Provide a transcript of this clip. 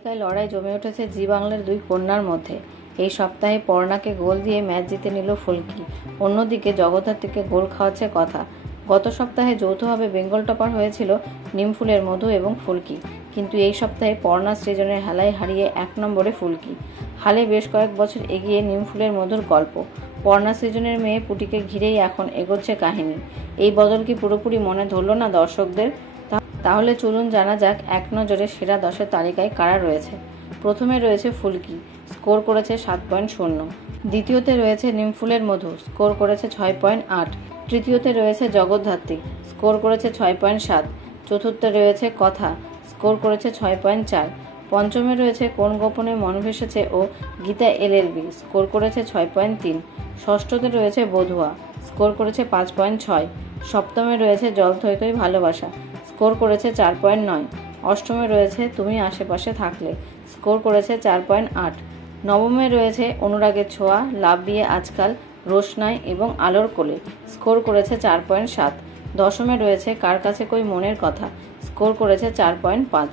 তালিকায় লড়াই জমে উঠেছে জি বাংলার দুই কন্যার মধ্যে। এই সপ্তাহে পর্ণাকে গোল দিয়ে ম্যাচ জিতে নিল ফুলকি। অন্যদিকে জগদ্ধাত্রীকে গোল খাওয়াচ্ছে কথা। গত সপ্তাহে যৌথভাবে বেঙ্গল টপার হয়েছিল নিমফুলের মধু এবং ফুলকি, কিন্তু এই সপ্তাহে পর্ণা সৃজনের হেলায় হারিয়ে 1 নম্বরে ফুলকি। হালে বেশ কয়েক বছর এগিয়ে নিমফুলের মধুর গল্প। পর্ণা সৃজনের মেয়ে পুটিকে ঘিরেই এখন এগোচ্ছে কাহিনী। এই বদল কি পুরোপুরি মনে ধরল না দর্শকদের? তাহলে চলুন জানা যাক এক নজরে সেরা 10-এর তালিকায় কারা রয়েছে। প্রথমে রয়েছে ফুলকি, স্কোর করেছে 7.0। দ্বিতীয়তে রয়েছে নিমফুলের মধু, স্কোর করেছে 6.8। তৃতীয়তে রয়েছে জগদ্ধাত্রী, স্কোর করেছে 6.7। চতুর্থে রয়েছে কথা, স্কোর করেছে 6.4। পঞ্চমে রয়েছে কোন গোপনে মন ভেসেছে ও গীতা এলএলবি, স্কোর করেছে 6.3। ষষ্ঠতে রয়েছে বধুয়া, স্কোর করেছে 5.6। সপ্তমে রয়েছে জল থই থই ভালোবাসা, স্কোর করেছে 4.9। অষ্টমে রয়েছে তুমি আশেপাশে থাকলে, স্কোর করেছে 4.8। নবমে রয়েছে অনুরাগের ছোঁয়া, লাভ বিয়ে আজকাল, রোশনাই এবং আলোর কোলে, স্কোর করেছে 4.7। দশমে রয়েছে কার কাছে কই মনের কথা, স্কোর করেছে 4.5।